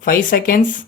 5 seconds.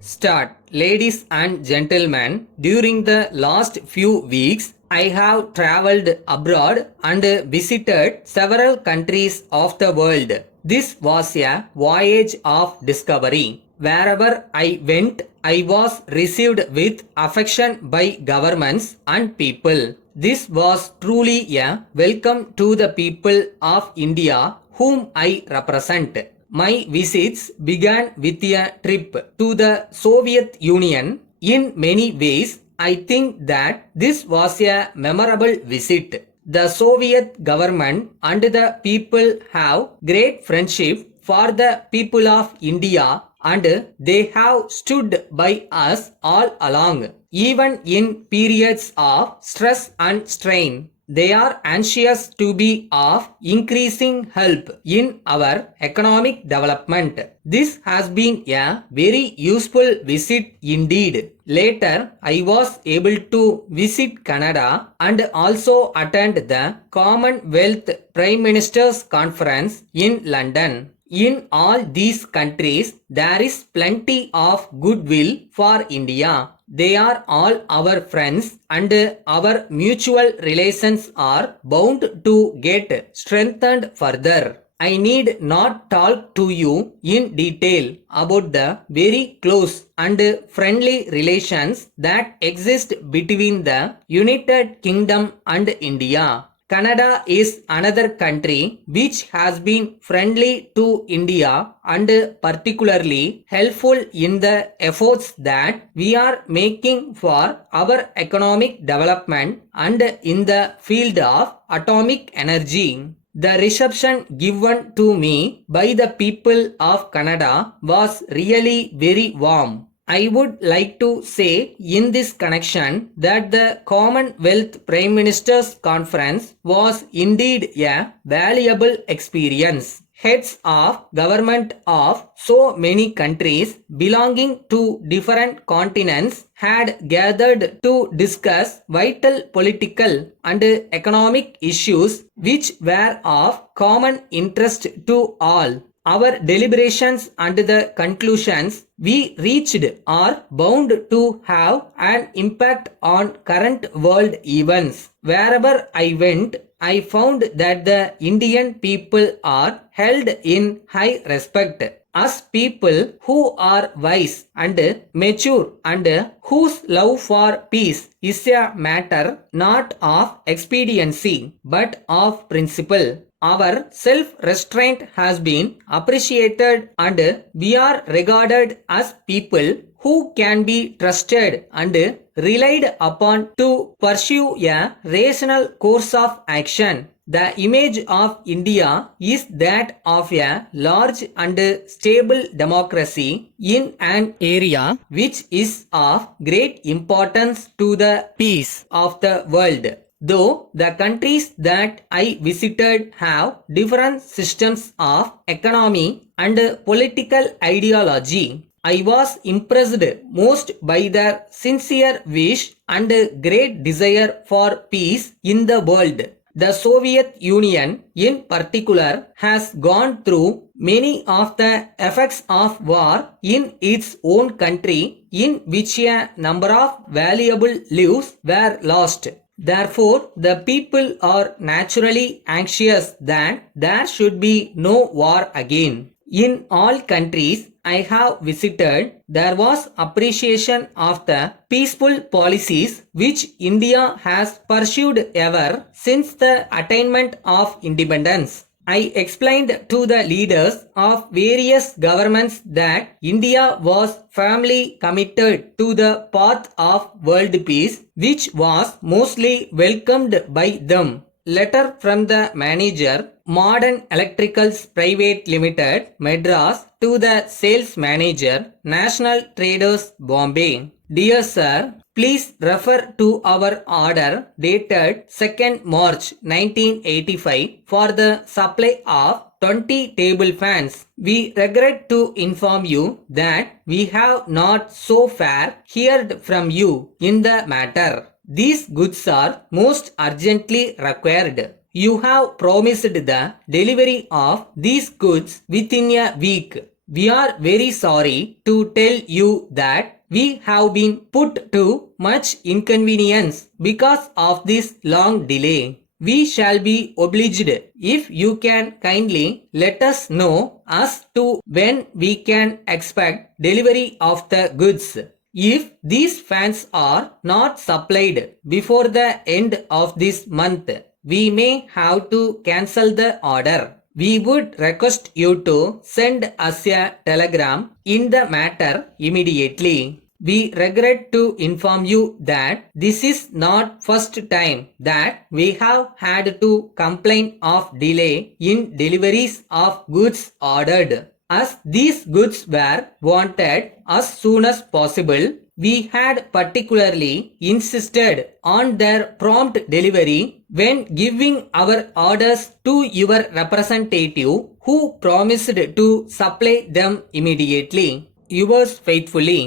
Start. Ladies and gentlemen, during the last few weeks, I have traveled abroad and visited several countries of the world. This was a voyage of discovery. Wherever I went, I was received with affection by governments and people. This was truly a welcome to the people of India whom I represent. My visits began with a trip to the Soviet Union. In many ways, I think that this was a memorable visit. The Soviet government and the people have great friendship for the people of India and they have stood by us all along. Even in periods of stress and strain, they are anxious to be of increasing help in our economic development. This has been a very useful visit indeed. Later, I was able to visit Canada and also attend the Commonwealth Prime Minister's Conference in London. In all these countries, there is plenty of goodwill for India. They are all our friends and our mutual relations are bound to get strengthened further. I need not talk to you in detail about the very close and friendly relations that exist between the United Kingdom and India. Canada is another country which has been friendly to India and particularly helpful in the efforts that we are making for our economic development and in the field of atomic energy. The reception given to me by the people of Canada was really very warm. I would like to say in this connection that the Commonwealth Prime Minister's Conference was indeed a valuable experience. Heads of government of so many countries belonging to different continents had gathered to discuss vital political and economic issues which were of common interest to all. Our deliberations and the conclusions we reached are bound to have an impact on current world events. Wherever I went, I found that the Indian people are held in high respect as people who are wise and mature and whose love for peace is a matter not of expediency but of principle. Our self-restraint has been appreciated and we are regarded as people who can be trusted and relied upon to pursue a rational course of action. The image of India is that of a large and stable democracy in an area which is of great importance to the peace of the world. Though the countries that I visited have different systems of economy and political ideology, I was impressed most by their sincere wish and great desire for peace in the world. The Soviet Union in particular has gone through many of the effects of war in its own country in which a number of valuable lives were lost. Therefore, the people are naturally anxious that there should be no war again. In all countries I have visited, there was appreciation of the peaceful policies which India has pursued ever since the attainment of independence. I explained to the leaders of various governments that India was firmly committed to the path of world peace, which was mostly welcomed by them. Letter from the manager, Modern Electricals Private Limited, Madras, to the sales manager, National Traders, Bombay. Dear Sir, please refer to our order dated 2nd March 1985 for the supply of 20 table fans. We regret to inform you that we have not so far heard from you in the matter. These goods are most urgently required. You have promised the delivery of these goods within a week. We are very sorry to tell you that we have been put to much inconvenience because of this long delay. We shall be obliged if you can kindly let us know as to when we can expect delivery of the goods. If these fans are not supplied before the end of this month, we may have to cancel the order. We would request you to send us a telegram in the matter immediately. We regret to inform you that this is not first time that we have had to complain of delay in deliveries of goods ordered. As these goods were wanted as soon as possible, we had particularly insisted on their prompt delivery when giving our orders to your representative, who promised to supply them immediately. Yours faithfully.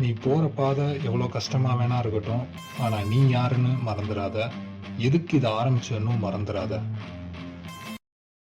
நீ போற பாதை எவ்வளோ கஷ்டமா வேணா இருக்கட்டும், ஆனா நீ யாருன்னு மறந்துடாத. எதுக்கு இதை ஆரம்பிச்சேன்னு மறந்துடாத.